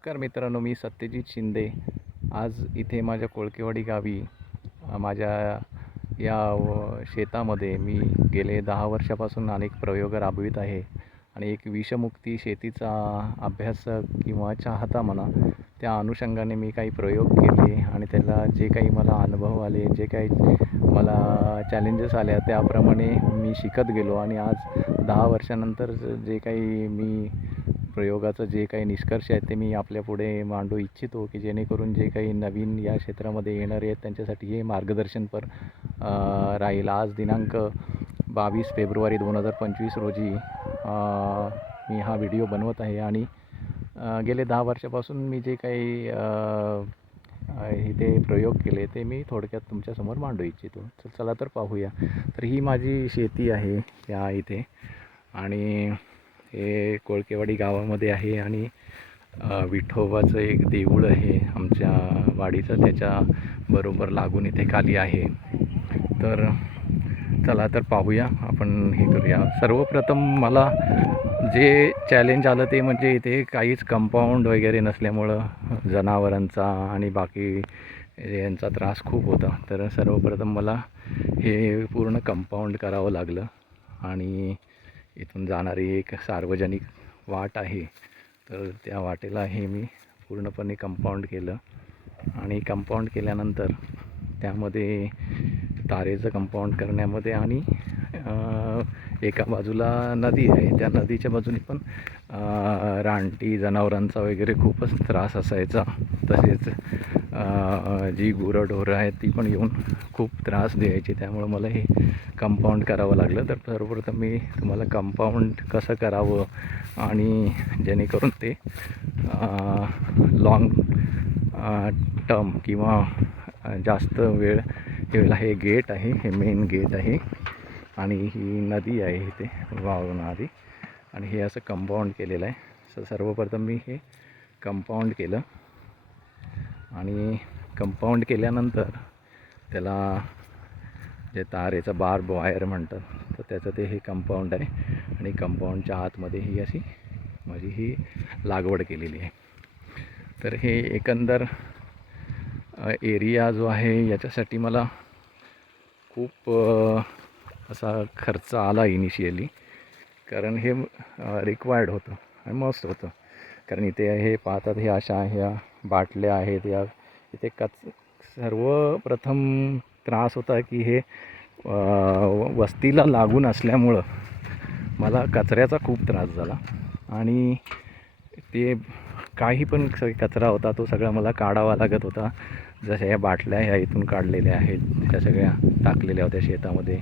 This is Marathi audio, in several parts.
नमस्कार मित्रांनो, मी सत्यजित शिंदे. आज इथे माझ्या कोळकेवाडी गावी माझ्या या शेतामध्ये मी गेले 10 वर्षापासून अनेक प्रयोग राबवित आहे आणि एक विषमुक्ती शेतीचा अभ्यासक किंवा चाहता म्हणा, त्या अनुषंगाने मी काही प्रयोग केले आणि त्याला जे काही मला अनुभव आले, जे काही मला चॅलेंजेस आल्या, त्याप्रमाणे मी शिकत गेलो आणि आज 10 वर्षानंतर जे काही मी प्रयोगाचं जे काही निष्कर्ष आहेत ते मी आपल्यापुढे मांडू इच्छितो, की जेणेकरून जे काही नवीन या क्षेत्रामध्ये येणारे आहेत त्यांच्यासाठी हे मार्गदर्शनपर राहील. आज दिनांक 22 फेब्रुवारी 2025 रोजी मी हा व्हिडिओ बनवत आहे आणि गेले 10 वर्षापासून मी जे काही इथे प्रयोग केले ते मी थोडक्यात तुमच्यासमोर मांडू इच्छितो. चला तर पाहूया. तर ही माझी शेती आहे या इथे आणि हे कोळकेवाडी गावामध्ये आहे आणि विठोबाचं एक देऊळ आहे आमच्या वाडीचं, त्याच्या बरोबर लागून इथे खाली आहे. तर चला तर पाहूया, आपण हे करूया. सर्वप्रथम मला जे चॅलेंज आलं ते म्हणजे इथे काहीच कंपाऊंड वगैरे नसल्यामुळं जनावरांचा आणि बाकी यांचा त्रास खूप होता. तर सर्वप्रथम मला हे पूर्ण कंपाऊंड करावं लागलं आणि इथून जाणारी एक सार्वजनिक वाट आहे, तर त्या वाटेला हे मी पूर्णपणे कंपाऊंड केलं आणि कंपाऊंड केल्यानंतर त्यामध्ये तारेचं कंपाऊंड करण्यामध्ये आणि एका बाजूला नदी आहे, त्या नदीच्या बाजूने पण रानटी जनावरांचा वगैरे खूपच त्रास असायचा. तसेच जी गुरंढोरं आहेत ती पण येऊन खूप त्रास द्यायची, त्यामुळं मला हे कंपाऊंड करावं लागलं. तर सर्वप्रथम मी तुम्हाला कंपाऊंड कसं करावं आणि जेणेकरून ते लॉंग टर्म किंवा जास्त वेळ ठेवायला, हे गेट आहे, हे मेन गेट आहे आणि ही नदी आहे इथे वाहणारी आणि हे असं कंपाऊंड केलेलं आहे. सर्वप्रथम मी हे कंपाऊंड केलं आणि कंपाऊंड केल्यानंतर त्याला जे तारेचं बार्ब वायर म्हणतात, तर त्याचं ते हे कंपाऊंड आहे आणि कंपाऊंडच्या आतमध्ये ही अशी माझी ही लागवड केलेली आहे. तर हे एकंदर एरिया जो आहे याच्यासाठी मला खूप असा खर्च आला इनिशियली, कारण हे रिक्वायर्ड होतं आणि मस्त होतं. कारण इथे हे पाहतात, हे अशा ह्या बाटल्या आहेत, या इथे सर्वप्रथम त्रास होता की हे वस्तीला लागून असल्यामुळं मला कचऱ्याचा खूप त्रास झाला आणि ते काही पण कचरा होता तो सगळा मला काढावा लागत होता. जशा या बाटल्या ह्या इथून काढलेल्या आहेत, त्या सगळ्या टाकलेल्या होत्या शेतामध्ये.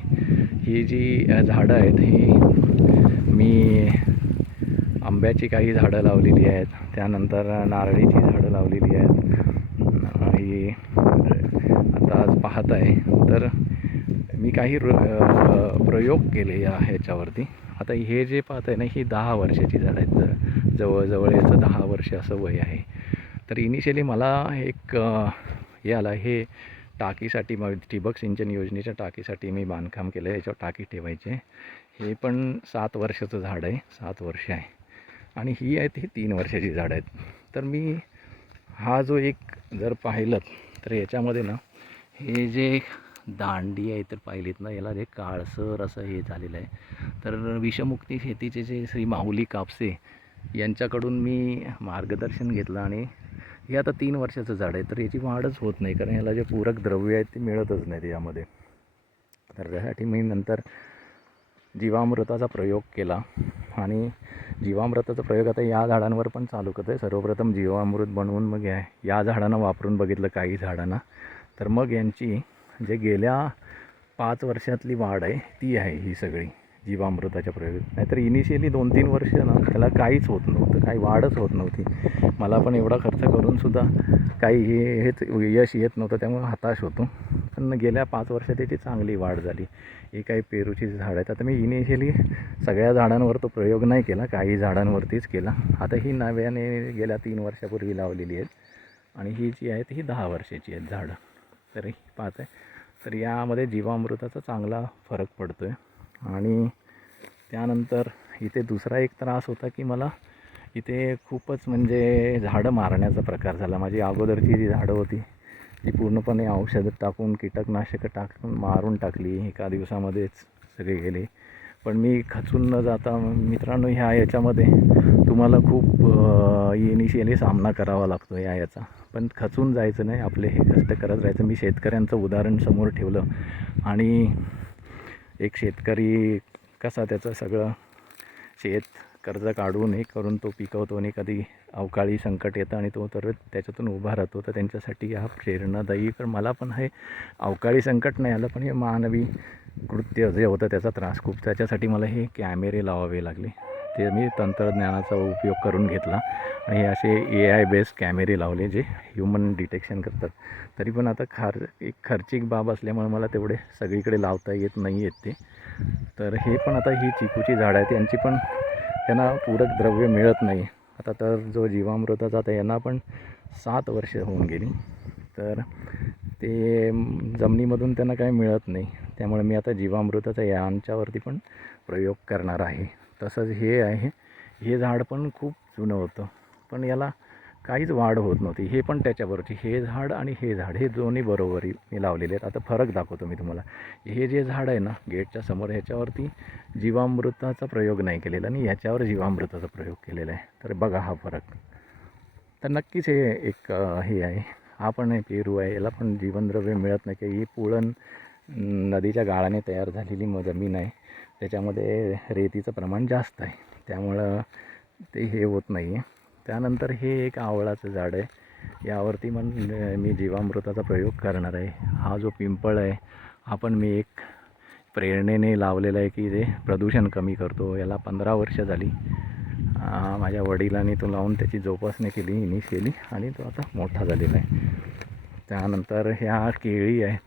ही जी झाडं आहेत ही मी आंब्याची काही झाडं लावलेली आहेत, त्यानंतर नारळीची झाडं लावलेली आहेत. ही आता आज पाहत आहे, तर मी काही प्रयोग केले या ह्याच्यावरती. आता हे जे पाहत आहे ना, ही 10 वर्षाची झाडं आहेत, जवळजवळ याचं 10 वर्ष असं वय आहे. तर इनिशियली मला एक हे आला, हे टाकीसाठी मग ठिबक सिंचन योजनेच्या टाकीसाठी मी बांधकाम केलं, याच्यावर टाकी ठेवायचे. हे पण 7 वर्षाचं झाड आहे, 7 वर्ष आहे आणि ही आहेत ही 3 वर्षाची झाडं आहेत. तर मी हा जो एक जर पाहिलं तर याच्यामध्ये ना, हे जे दांडी आहे तर पाहिलीत ना, याला जे काळसर असं हे झालेलं आहे. तर विषमुक्ती शेतीचे जे श्री माऊली कापसे यांच्याकडून मी मार्गदर्शन घेतलं आणि हे आता 3 वर्षाचं झाड आहे, तर याची वाढच होत नाही, कारण याला जे पूरक द्रव्य आहेत ते मिळतच नाहीत यामध्ये. तर त्यासाठी मी नंतर जीवामृताचा प्रयोग केला आणि जीवामृताचा प्रयोग आता या झाडांवर पण चालू करतो आहे. सर्वप्रथम जीवामृत बनवून मग या झाडांना वापरून बघितलं, काही झाडांना. तर मग यांची जे गेल्या 5 वर्षातली वाढ आहे ती आहे ही सगळी जीवामृताच्या प्रयोग. नाहीतर इनिशियली 2-3 वर्ष ना त्याला काहीच होत नव्हतं, काही वाढच होत नव्हती. मला पण एवढा खर्च करूनसुद्धा काही हेच यश येत नव्हतं, त्यामुळे हताश होतो. पण गेल्या 5 वर्षात त्याची चांगली वाढ झाली. ही काही पेरूची झाडं आहेत. आता मी इनिशियली सगळ्या झाडांवर तो प्रयोग नाही केला, काही झाडांवरतीच केला. आता ही नव्याने गेल्या 3 वर्षापूर्वी लावलेली आहेत आणि ही जी आहेत ही 10 वर्षाची आहेत झाडं. तर ही पाहत आहे, तर यामध्ये जीवामृताचा चांगला फरक पडतो आहे. आणि त्यानंतर इथे दुसरा एक त्रास होता की मला इथे खूपच म्हणजे झाडं मारण्याचा प्रकार झाला. माझी अगोदरची जी झाडं होती ती पूर्णपणे औषधं टाकून कीटकनाशकं टाकून मारून टाकली. एका दिवसामध्येच सगळे गेले. पण मी खचून न जाता मित्रांनो, याच्यामध्ये तुम्हाला खूप इनिशियली सामना करावा लागतो याचा. पण खचून जायचं नाही, आपले हे कष्ट करत राहायचं. मी शेतकऱ्यांचं उदाहरण समोर ठेवलं आणि एक शेतकरी कसा त्याचं सगळं शेत कर्ज काढून हे करून तो पिकवतो आणि कधी अवकाळी संकट येतं आणि तो तर त्याच्यातून उभा राहतो. तर त्यांच्यासाठी हा प्रेरणादायी. तर मला पण हे अवकाळी संकट नाही आलं, पण हे मानवी कृत्य जे होतं त्याचा त्रास खूप. त्याच्यासाठी मला हे कॅमेरे लावावे लागले. ते मी तंत्रज्ञानाचा उपयोग करून घेतला आणि असे AI बेस्ड कॅमेरे लावले जे ह्युमन डिटेक्शन करतात. तरी पण आता एक खर्चिक बाब असल्यामुळे मला तेवढे सगळीकडे लावता येत नाही आहेत ते. तर हे पण आता ही चिकूची झाडं आहेत, यांची पण त्यांना पूरक द्रव्य मिळत नाही. आता तर जो जीवामृताचा आता यांना पण 7 वर्ष होऊन गेली. तर ते जमिनीमधून त्यांना काही मिळत नाही. त्यामुळे मी आता जीवामृताचा यांच्यावरती पण प्रयोग करणार आहे. तसंच हे आहे, हे झाड पण खूप जुनं होतं, पण याला काहीच वाढ होत नव्हती. हे पण त्याच्याबरोबरची, हे झाड आणि हे झाड हे दोन्ही बरोबरी मी लावलेले आहेत. आता फरक दाखवतो मी तुम्हाला. हे जे झाड आहे ना गेटच्या समोर, ह्याच्यावरती जीवामृताचा प्रयोग नाही केलेला आणि ह्याच्यावर जीवामृताचा प्रयोग केलेला आहे. तर बघा हा फरक. तर नक्कीच हे एक हे आहे. हा पण आहे पेरू आहे, याला पण जीवनद्रव्य मिळत नाही. की ही पुळण नदीच्या गाळाने तयार झालेली जमीन आहे, त्याच्यामध्ये रेतीचं प्रमाण जास्त आहे, त्यामुळं ते हे होत नाही आहे. त्यानंतर हे एक आवळाचं झाड आहे, यावरती पण मी जीवामृताचा प्रयोग करणार आहे. हा जो पिंपळ आहे हा पण मी एक प्रेरणेने लावलेला आहे की जे प्रदूषण कमी करतो. याला 15 वर्ष झाली. माझ्या वडिलांनी तो लावून त्याची जोपासना केली इनिशियली आणि तो आता मोठा झालेला आहे. त्यानंतर ह्या केळी आहेत,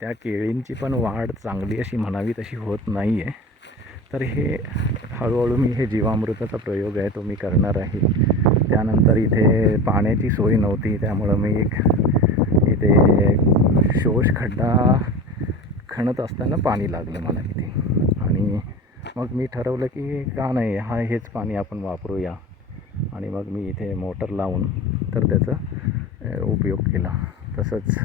त्या केळींची पण वाढ चांगली अशी म्हणावी तशी होत नाही आहे. तर हे हळूहळू मी हे जीवामृताचा प्रयोग आहे तो मी करणार आहे. त्यानंतर इथे पाण्याची सोय नव्हती, त्यामुळं मी एक इथे शोषखड्डा खणत असताना पाणी लागलं मला इथे. आणि मग मी ठरवलं की का नाही हेच पाणी आपण वापरूया. आणि मग मी इथे मोटर लावून तर त्याचा उपयोग केला. तसंच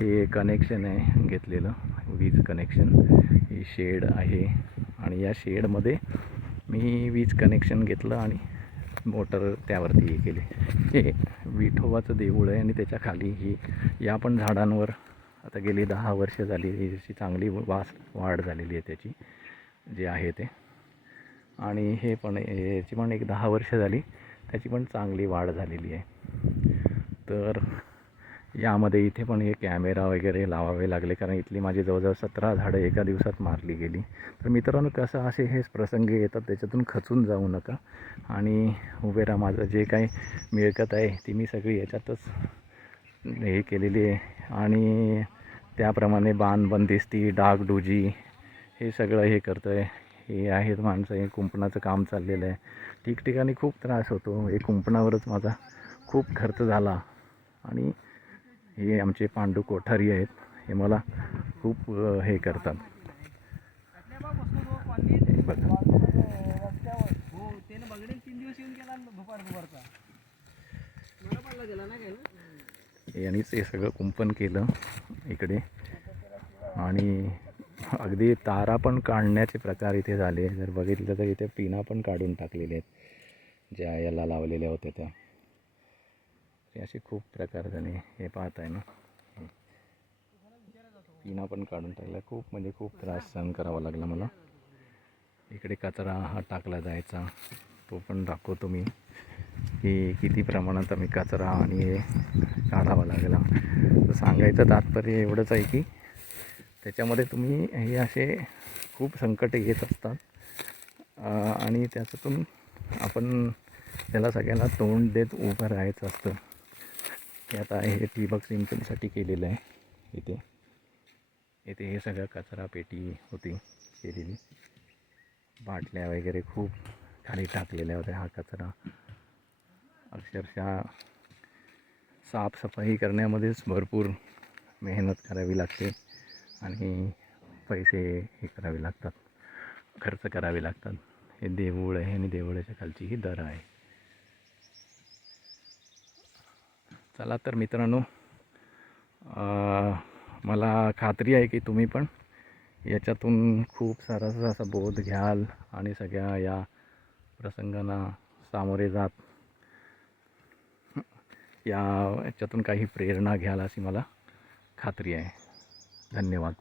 हे कनेक्शन आहे घेतलेलं, वीज कनेक्शन. ही शेड आहे आणि या शेडमध्ये मी वीज कनेक्शन घेतलं आणि मोटर त्यावरती हे केली. हे विठोबाचं देऊळ आहे आणि त्याच्या खाली ही या पण झाडांवर आता गेली 10 वर्ष झाली याची चांगली वाढ झालेली आहे त्याची जे आहे ते. आणि हे पण याची पण एक 10 वर्ष झाली, त्याची पण चांगली वाढ झालेली आहे. तर यामध्ये इथे पण हे कॅमेरा वगैरे लावावे लागले, कारण इथली माझी जवळजवळ 17 झाडं एका दिवसात मारली गेली. तर मित्रांनो, कसं असे हे प्रसंग येतात त्याच्यातून खचून जाऊ नका आणि उभे राहा. माझं जे काही मिळकत आहे ती मी सगळी याच्यातच हे केलेली आहे आणि त्याप्रमाणे बंदिस्ती डागडुजी हे सगळं हे करतो आहे. हे आहेत माणसं, हे कुंपणाचं काम चाललेलं आहे. ठिकठिकाणी खूप त्रास होतो. हे कुंपणावरच माझा खूप खर्च झाला. आणि हे आमचे पांडू कोठारी आहेत, हे मला खूप हे करतात. बघा यांनीच हे सगळं कुंपण केलं इकडे. आणि अगदी तारा पण काढण्याचे प्रकार इथे झाले. जर बघितलं तर इथे पिना पण काढून टाकलेले आहेत ज्या याला लावलेल्या होत्या त्या. असे खूप प्रकार झाले. हे पाहत आहे ना, पिना पण काढून टाकला. खूप म्हणजे खूप त्रास सहन करावा लागला मला. इकडे कचरा हा टाकला जायचा, तो पण दाखवतो मी की किती प्रमाणात आम्ही कचरा आणि हे काढावा लागला. तर सांगायचं तात्पर्य एवढंच आहे की त्याच्यामध्ये तुम्ही हे असे खूप संकट येत असतात आणि त्याच्यातून आपण त्याला सगळ्यांना तोंड देत उभं राहायचं असतं. की आता हे ठिबक सिंचनसाठी केलेलं आहे. इथे हे सगळं कचरा पेटी होती केलेली, बाटल्या वगैरे खूप खाली टाकलेल्या होत्या. हा कचरा अक्षरशः साफसफाई करण्यामध्येच भरपूर मेहनत करावी लागते आणि पैसे हे करावे लागतात, खर्च करावे लागतात. हे देऊळ आहे आणि देऊळाच्या खालची ही दर आहे. चला तर मित्रांनो, मला खात्री आहे की तुम्ही पण याच्यातून खूप सारा असा बोध घ्याल आणि सगळ्या या प्रसंगांना सामोरे जात याच्यातून काही प्रेरणा घ्याल अशी मला खात्री आहे. धन्यवाद.